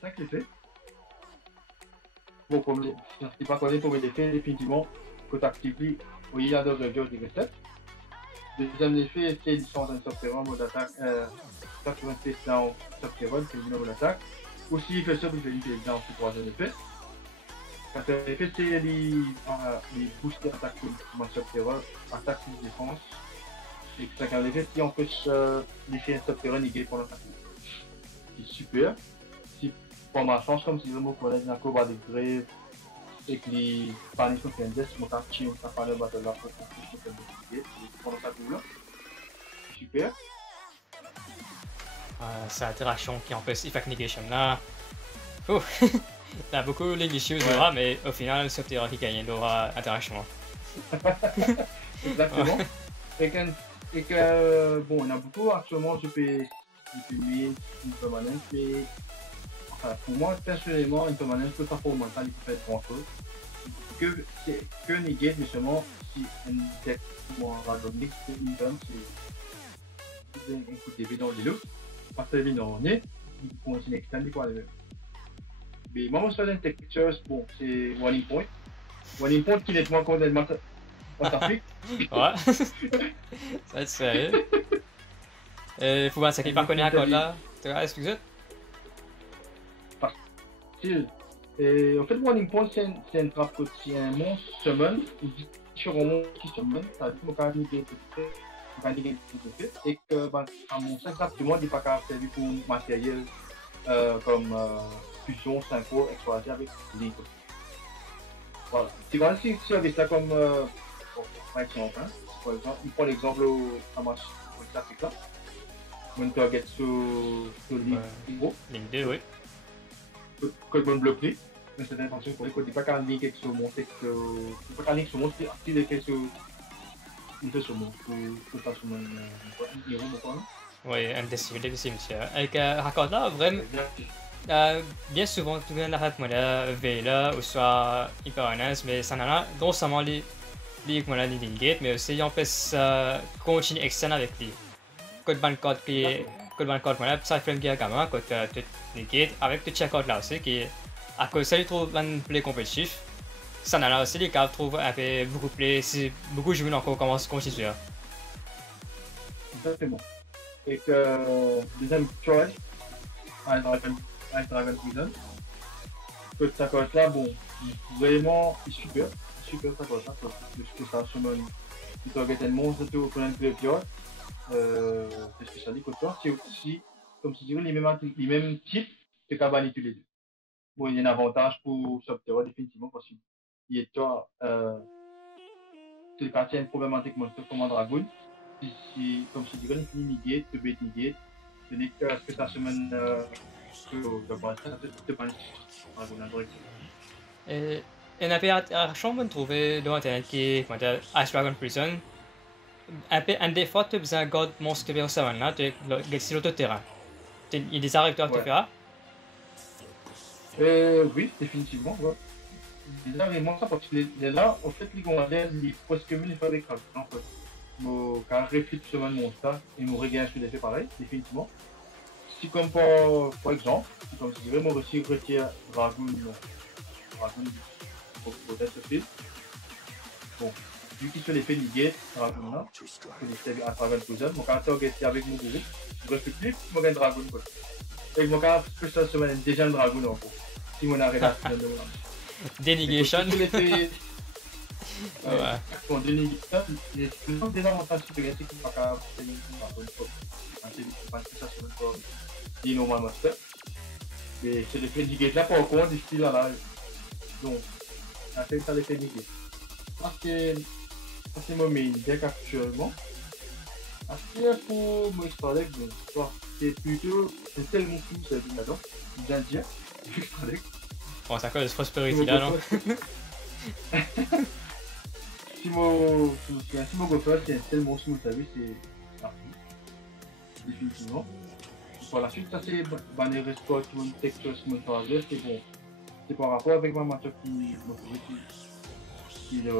ça que l'effet. Bon, comme je ne sais pas connaître pour l'effet, définitivement, que tu actives, il y a deux reviews de recettes. Deuxième effet, c'est une sorte de software en mode attaque, ça tu vas tester dans software, c'est une mode attaque. Aussi, il fait ça, il fait une test dans ce troisième effet. Quatrième effet, c'est les booster attaques comme software, attaque plus défense. Et que ça, quand l'effet, si on peut l'effet software négatif pour l'attaque. C'est super. Si pour ma chance, comme si vraiment qu'on a un combat de grève et que les paniers sont faits, je m'en capture, ça parle de battle là pour qu'on puisse faire des pendant ça tout là. Super. C'est l'interaction qui empêche Effect Negation là. Oh, t'as beaucoup d'issues Dora, mais au final, c'est Terra qui gagne Dora interaction. Exactement. Et que, bon, on a beaucoup actuellement, je peux mettre une permanence, mais enfin, pour moi, personnellement, une permanence peut pas pour mental, il peut faire grand chose. Que negate, mais seulement si un deck moi randomly, c'est une dame, c'est un coup d'épée dans le lot, parce que on est, il faut une extend pour aller. Mais moi, sur les textures, bon, c'est Warning Point. Warning Point qui est moins complètement fantastique. Ouais, ça va être sérieux. Il faut voir ça qui pas connaît encore là. Tu vois, excusez. Et en fait, Warning Point, c'est un trap c'est un monstre summon, ou différents monstres qui summon, ça veut dire qu'on peut négate et que, à mon sens, trap du monde n'est pas capable de servir pour matériel comme fusion, synchro, exploité avec Link. Voilà. C'est quand même si avec ça comme, par exemple, hein, par exemple, il prend l'exemple à ma Afrique là, on target sur Link gros. Link 2, oui. Que je bloquer, mais c'est l'intention pour les côtés, pas qu'un link sur mon texte, pas qu'un link sur mon texte, il est sur il fait sur mon, pas sur mon héros, quoi. Oui, un des cimetières. Avec raconte là, vraiment. Bien souvent, tu viens de la répondre Vela ou soit Hyperananas, mais ça n'a pas non seulement les Gate, mais aussi on peut continuer externe avec lui. Code ban code qui est code ban code voilà, ça fait un gamin code les gates avec le checkout là aussi qui à cause ça il trouve un play compétitif. Ça n'a là aussi les gars trouvent un peu beaucoup play si beaucoup de joueurs encore commencent à constituer. Exactement. Et que deuxième choix, Dragon Prison, que ça coche là, bon, vraiment super, super ça coche là, parce que ça summon, tu target un monstre, tu open un graveyard, c'est ce que ça dit que toi, c'est aussi, comme si tu dis, les mêmes types que Cabani tous les deux. Bon, il y a un avantage pour Subterra définitivement parce qu'il est toi, c'est quand il y a une problématique monstre comme un dragon, si, comme je dirais, il negate, tu bait negate, ce n'est que ce que ça semaine que le boss, ça te pas dragon en direct. Et on a fait un chambre de trouver dans internet qui est comment dire Ice Dragon Prison. Un des fois tu as besoin de God monstre vers ça là, tu es sur le terrain. Il y a des arrêteurs de faire. Oui, définitivement. Ouais. Déjà, vraiment ça, parce que là, en fait, les Gondoliens, ils presque mieux faire des crabes. En fait, quand je réfléchis sur mon monstre, ils me regardent sur l'effet pareil, définitivement. Si, comme par exemple, si comme je dirais, moi aussi, je retire Dragoon, pour peut-être ce film. Bon, vu qu'il se l'effet negate, Dragoon là, que l'effet à travers le puzzle, mon caractère est avec mon groupe, je reflète plus, je gagne Dragoon. Et mon caractère, je se mène déjà un Dragoon encore. Si on arrête à ce moment-là. Denigation. Ouais. Bon, denigation, les désavantages que tu as, c'est qu'il n'y a pas de ça sur le corps. Il normalement fait. Mais c'est l'effet negate là, par contre, difficile à la. Donc, c'est ça l'effet negate. Parce que c'est mon main deck actuellement. Après, pour mon extra deck, c'est plutôt. C'est tellement fou, c'est là-dedans. Bien dire, extra deck. Bon, ça cause Prosperity là, non? Si mon Gopher, c'est tellement smooth, t'as vu, c'est parti. Définitivement. Par la suite, ça c'est Banner Restore, Mon Texture, Mon Target, c'est bon. C'est par rapport avec ma match qui le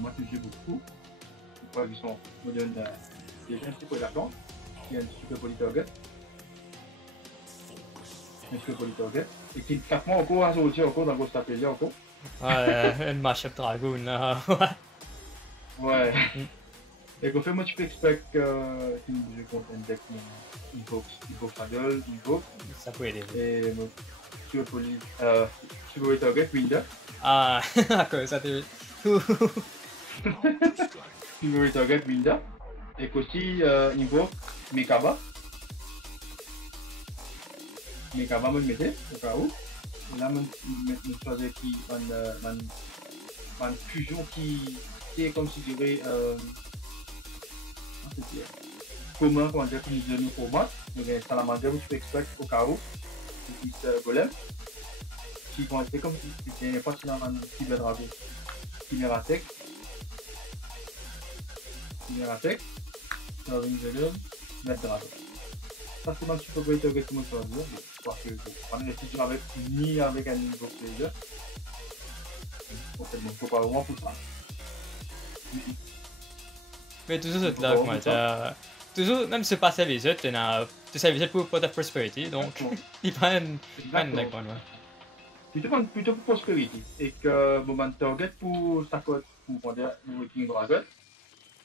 match que j'ai beaucoup. Par exemple, je me donne déjà un petit peu d'attente, qui est un super body target. Monsieur Polytarget. Et qui 4 mois encore à sortir encore dans vos stratégies encore. Ouais, un mashup Dragoon là. Ouais. Et qu'au fait, moi, tu peux expect qu'il me joue contre un deck Invoke Faggle, Invoke. Ça peut aider. Et Super Polytarget, Winder. Ah, d'accord, ça t'est. Super Target, Winder. Et aussi Invoke, Mekaba. Mekaba, je le mettais, au cas où. Et là, je choisis qui une fusion qui est comme si je dirais comment on dire qu'il nous format. Mais Salamander, tu peux expect au cas où. C'est Golem. Qui vont être comme si c'était n'importe quel Cyber Dragon. Chimeratech, Darwin Venom, Maître Dragon. Ça c'est un petit peu plus que tout le monde peut dire, parce que on est si tu avec ni avec un niveau plaisir. En fait, bon, faut pas vraiment pour ça. Mais toujours cette là, comment dire. Toujours, même si c'est pas service, tu as service pour Pot of Prosperity, donc ils prennent la bonne plutôt pour Prosperity. Et que moment target pour sa cote, pour dire, pour King Dragon,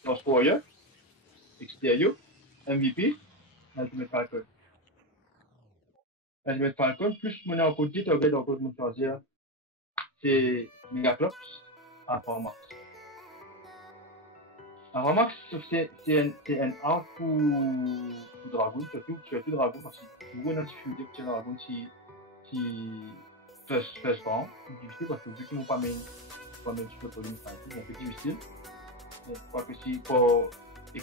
Transporter, Exterio, MVP, Ultimate Falcon. Ultimate Falcon, plus mon en côté, target encore de mon choisir, c'est Megaclops à Formax. À Formax, c'est un art pour Dragon, surtout Dragon, parce que vous avez une difficulté pour Dragon si first round, c'est difficile parce que vu qu'ils n'ont pas mis un petit peu de volume, c'est un peu difficile. Je crois que si pour. Et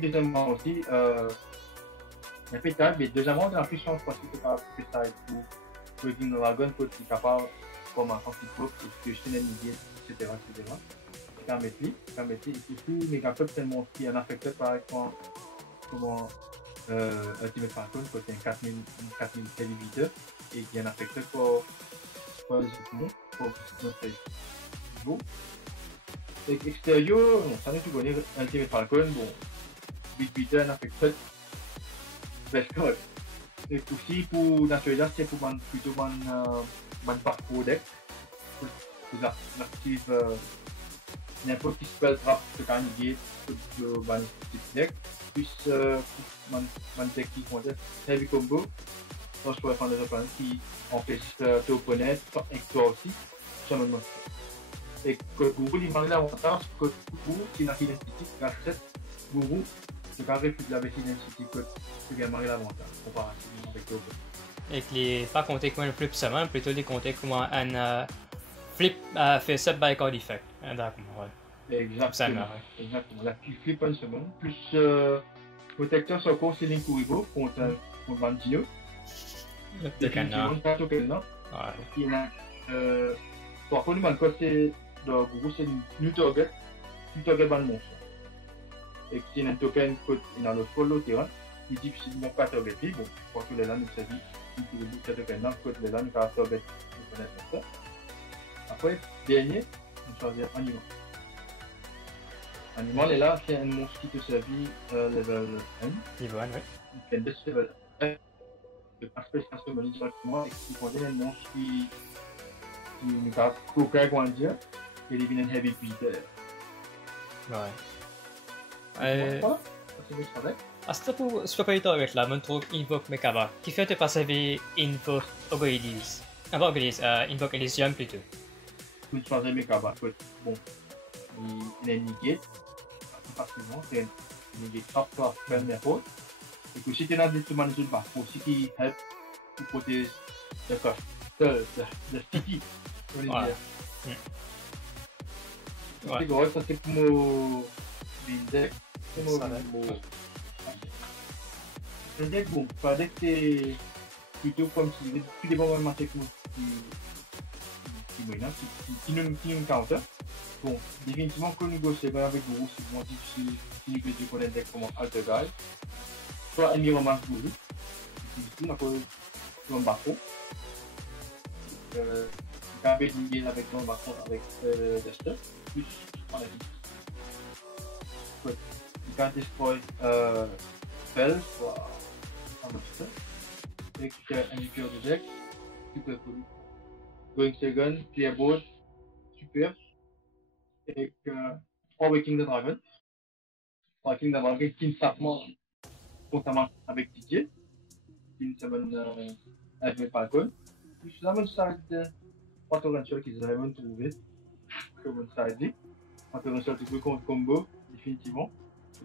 deuxièmement aussi, un peu tard, mais deuxièmement, dans la puissance parce que c'est pas plus tard pour King Dragon, pour être capable, comme un anti-pop, et que je tenais une idée, etc. Permettez, et surtout, Megaclops, tellement qui est un affecté par exemple, comment Ultimate Falcon, côté 4000 téléviseurs, et qui est un affecté pour les autres pour notre niveau. Et extérieur, bon, ça n'est plus connu, Ultimate Falcon, bon, Big Peter n'a fait que best code. Et aussi pour naturellement, c'est pour plutôt man parcours deck, pour l'active n'importe qui spell trap de carnier, de man deck, plus man deck qui compte heavy combo, donc je pourrais prendre des opponents qui empêchent tes opponents, et toi aussi, sur le monstre. Et que Guru lui manque l'avantage que Guru, qui n'a qu'une identité, grâce Guru, je ne vais pas de la identité que tu viens manquer l'avantage, comparativement avec l'autre. Et que les pas compter comme un flip seulement, plutôt les compter comme un flip fait sub by card effect. D'accord, ouais. Exactement. La flip en seconde, plus protecteur sur course Céline Kuribo contre Bandino. Le canard. Ouais. Par contre, le côté de Google, c'est new target ban monstre. Et si un token code dans le follow terrain, il dit que si mon pas targeté, bon, pour que les langues nous savent, si le token dans code les langues pas target, vous connaissez ça. Après, dernier, on choisit animal. Animal est là, c'est un monstre qui te servit level 1. Niveau 1, oui. Il fait un level 1. Le aspect stationné directement et qui contient un monstre qui nous a coquin grandir et il devient un heavy beater. Ouais. Asta pour Super Target là, mon truc Invoke Mekaba, qui fait te passer Invoke Ogoidis. Invoke Elysium plutôt. Je choisis Mekaba. Bon, il est negate, facilement, c'est un negate top class première fois. Et que si tu es dans des instruments de bas, aussi qui help pour protéger le corps, le sticky, on va dire. C'est correct, ça c'est pour mon deck. Le deck, bon, le deck c'est plutôt comme si tout dépend vraiment de qui nous counter. Bon, définitivement, quand nous négocions avec Guru, c'est vraiment difficile si nous connaissons un deck comme Alter Guide. Soit Environment Guru, c'est difficile, on peut un bâton. Quand on est avec un bâton avec Dester, plus on a dit. You can destroy spells, soit un Dester. avec un liqueur de deck, super poli. Going second, clearboard, super. Avec 3 Waking the Dragon. 3 Waking the Dragon qui me sapement constamment avec Didier. Qui me semaine avec mes Falcons. Puis je suis side 3 Torrential qu'ils avaient trouvé. Comme un side. 3 Torrential tu peux combo, définitivement.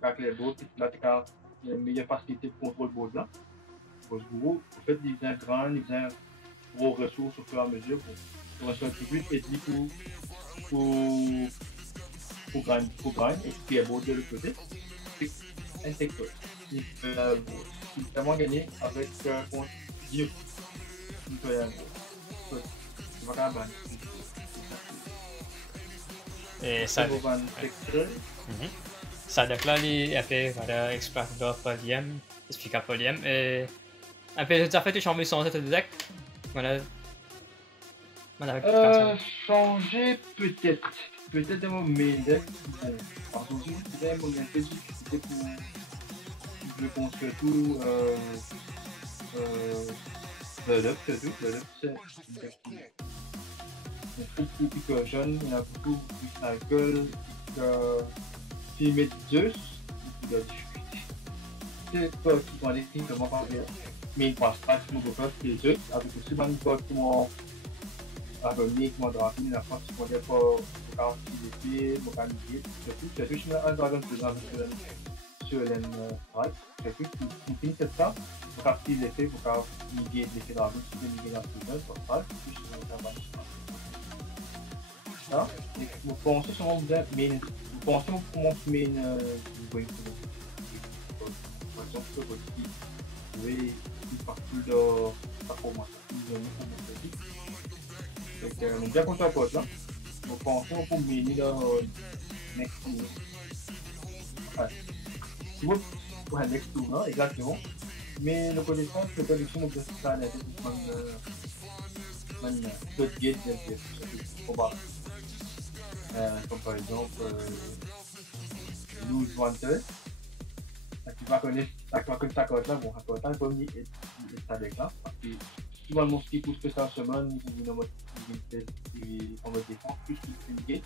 Avec les boards, là tu as une meilleure facilité de contrôle board là. Parce que vous faites des grands, des gros ressources au fur et à mesure pour un seul plus et puis pour grind et puis à board de l'autre côté. C'est un secteur. Il peut vraiment gagner avec contre Dieu. Il peut c'est pas grave. Et ça. Ça déclare les effets pada explorator podium, speaker podium et après tu as fait changer son set de deck. Voilà. Changer peut-être de mon main deck. Parce que c'est mon un peu difficile pour je construire tout le c'est beaucoup de jeunes, il y a beaucoup de cycle, qui met Zeus, il y a des difficultés. C'est pas qui vont aller comment parler, mais il passe pas sur mon groupe, c'est Zeus, avec aussi une fois comment avenir, comment draper, la fois qui vont dire pour l'épée, pour organiser, surtout je mets un dragon sur l'en right, surtout qui finit cette ça, pour partir l'effet, pour miguer l'effet dragon, si vous miguer la prison, pour ça, puis je mets un match. Ça, et vous pensez sur mon main, vous pensez pour mon main, vous voyez par exemple, ce que vous voyez une partie de performance, vous avez pour mon donc bien contre la code là, vous pensez pour mener le next tour. Si vous pour un next tour là, exactement, mais le connaissance, le connexion de ça, la tête de gate, c'est probable. Comme par exemple Lose Wanted, tu vas connaître ta code là, bon, ça peut pas venir et ça avec là, parce que souvent mon ski pousse que ça en semaine, il en mode défense, plus qu'il fait une gate,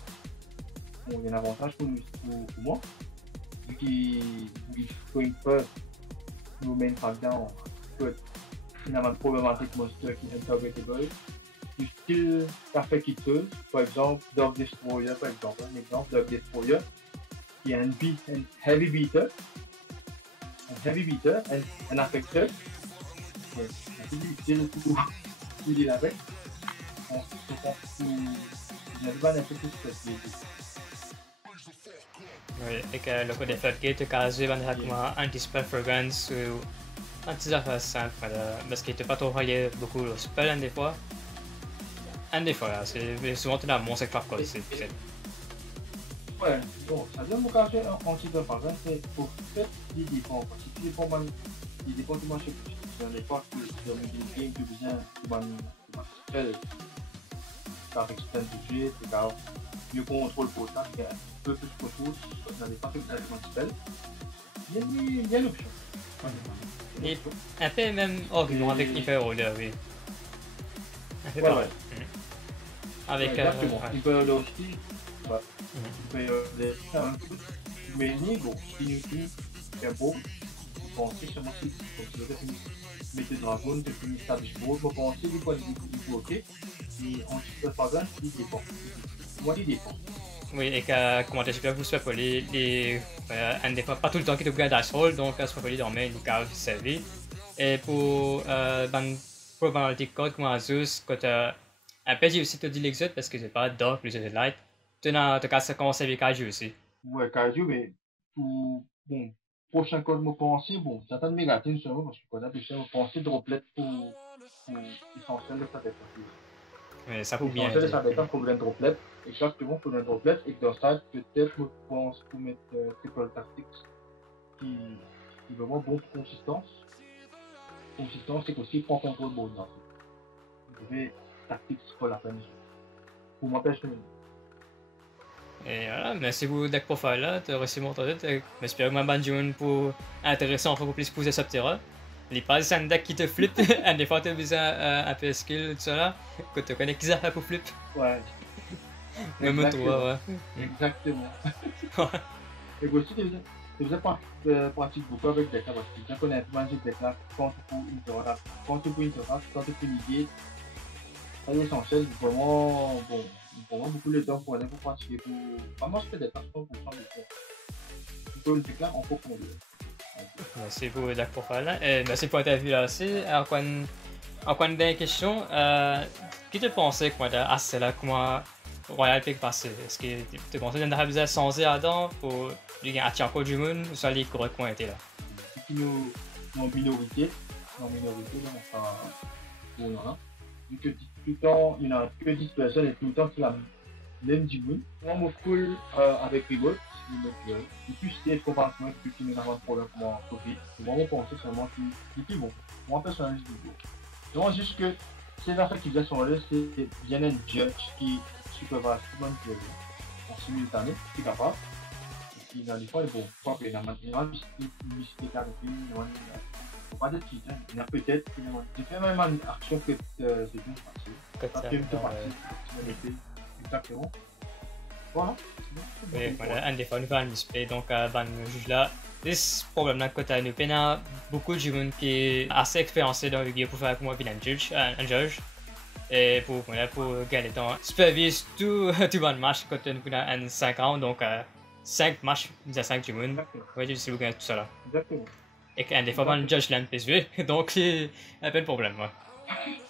bon, il y a un avantage pour moi, vu qu'il faut une peur, nous mène par exemple, peut être finalement problématique monster qui est interprétable. Du style parfait qui tue, par exemple Dog Destroyer, par exemple, un exemple Dog Destroyer qui est un heavy beater, un affecteur, c'est assez difficile pour dealer avec. On n'arrive pas à n'importe quoi. Oui, et que le code de floodgate est casé dans le anti-spell fragrance ou anti-affaires simples, parce qu'il ne peut pas travailler beaucoup le spell des fois. Un des fois, c'est souvent tu as mon secteur code. Ouais, bon, ça vient me cacher un petit peu par exemple, c'est pour faire des défenses. Parce que si les défenses du marché, dans les fois que dans le game, tu besoin de spell, avec un budget, c'est grave. Mieux contrôle pour ça, c'est un peu plus contrôle dans les fois que tu as un spell. Il y a l'option. Et un peu même argument avec Hyper Order, oui. Un peu pareil. Avec exactement. Hyper Order aussi. Un peu, mais bon, Inutile, c'est beau, vous pensez sur mon site, donc vous devez mettre le dragon, depuis une stable beau, vous pensez du point de vue bloqué, et on ne peut pas dire qu'il dépend. Moi, il dépend. Oui, et que comment est-ce que vous soyez poli, un des fois, pas tout le temps qu'il te gagne d'assaut, donc soit poli dans mes cas servi. Et pour probability code, comme Asus, quand un peu j'ai aussi te dit l'exode parce que c'est pas dark, plus c'est light. Tu as commencé avec Kaiju aussi. Ouais, Kaiju, mais pour bon, prochain code me penser, bon, j'attends de mégatine sur moi parce que quand on a déjà pensé droplet pour l'essentiel de sa défense. Oui, ça faut bien. L'essentiel de sa défense pour un droplet, exactement pour un droplet, et dans ça, peut-être je pense pour mettre Triple Tactics qui est vraiment bon pour consistance. Consistance, c'est qu'aussi prend contrôle bon. Vous devez Tactics pour la peine. Pour moi, personnellement. Et voilà, merci pour deck profile là, tu as reçu mon tête, j'espère que ma bonne pour intéressant encore plus poser ce terrain. Les pas un deck qui te flippe, et des fois tu as besoin un peu de skill, tout ça là, que tu connais qui ça fait pour flip. Ouais. Même toi, ouais. Exactement. Ouais. Et aussi, je faisais pratique beaucoup avec des cas parce que je connais un peu des cas contre pour Interrupt, contre pour Nigate. Ça y est, essentiel, vraiment, bon, vraiment beaucoup de temps pour aller pour pratiquer. Vraiment, je fais des tâches 100% de temps. Pour le déclare en profondeur. Merci pour la profile. Merci pour ta vue là aussi. Encore une dernière question. Qui te pensais que à cela, comment Royal Pick passé? Est-ce que tu pensais qu'on aurait besoin de changer avant pour lui gagner encore du monde ou ça les correctement été là? Si nous en minorité, donc enfin, bon, là, vu que tout le temps, il n'y a que 10 personnes et tout le temps, c'est la même du monde. Moi, je me coule avec Revolt, le plus safe comparativement que tu n'as pas de problème pour moi profit. Moi, je pensais seulement qu'il est bon. Moi, personnellement, je dis bon. Donc, juste que ces affaires qui sont là, c'est bien un judge qui supervise tout le monde en simultané, qui est capable. Et qui, dans les fois, est bon. Pas qu'il y a une musique carrée, il faut pas dire qu'il y a peut-être, j'ai fait même une action que c'est bien passé. Ça fait une partie, exactement. Voilà. Oui, voilà, un des fois, nous allons display, donc, le juge là. Ce problème-là, quand tu as beaucoup de gens qui est assez expérimenté dans le jeu pour faire comme moi, un juge. Et pour gagner temps, supervise tout le match quand tu as un 5 rounds, donc 5 matchs, 5 du monde. Oui, je sais vous gagner tout ça là. Exactement. Et qu'un des fois, le judge l'a un PSV, donc c'est un peu le problème. Ouais.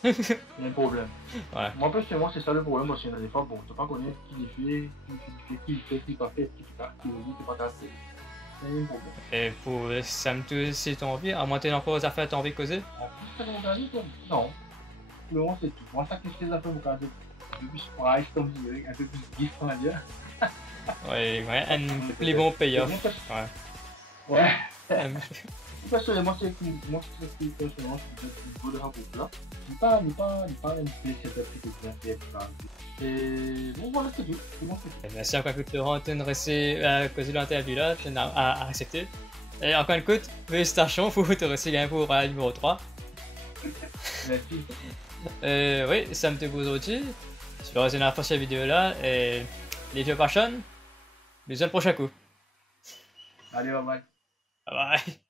Il y a un problème. Ouais. Moi, personnellement, c'est ça le problème parce qu'il y a des fois, bon, tu n'as pas connaître qui fait, qui pas fait, qui pas cassé. C'est un problème. Et pour Sam, si tu as envie, à moins que tu aies encore des affaires, tu as envie de causer? Non. Le moment, c'est tout. Moi, ça, qu'est-ce que ça fait pour garder un peu plus price, comme je dirais, un peu plus gift, on va dire. Ouais, un plus bon payoff. Ouais. Ouais. Personnellement, c'est moi qui personnellement, c'est une bonne rapport là. Il pas un setup qui est bien fait. Et bon, voilà, c'est tout. Merci encore de te rester à causer de l'interview là, tu as accepté. Et encore une fois, félicitations pour te rester gagné pour le numéro 3. Merci. Oui, ça me te pose aussi. Je vais rester dans la prochaine vidéo là. Et les deux prochaines, les prochains coup. Allez, bye bye. Bye bye.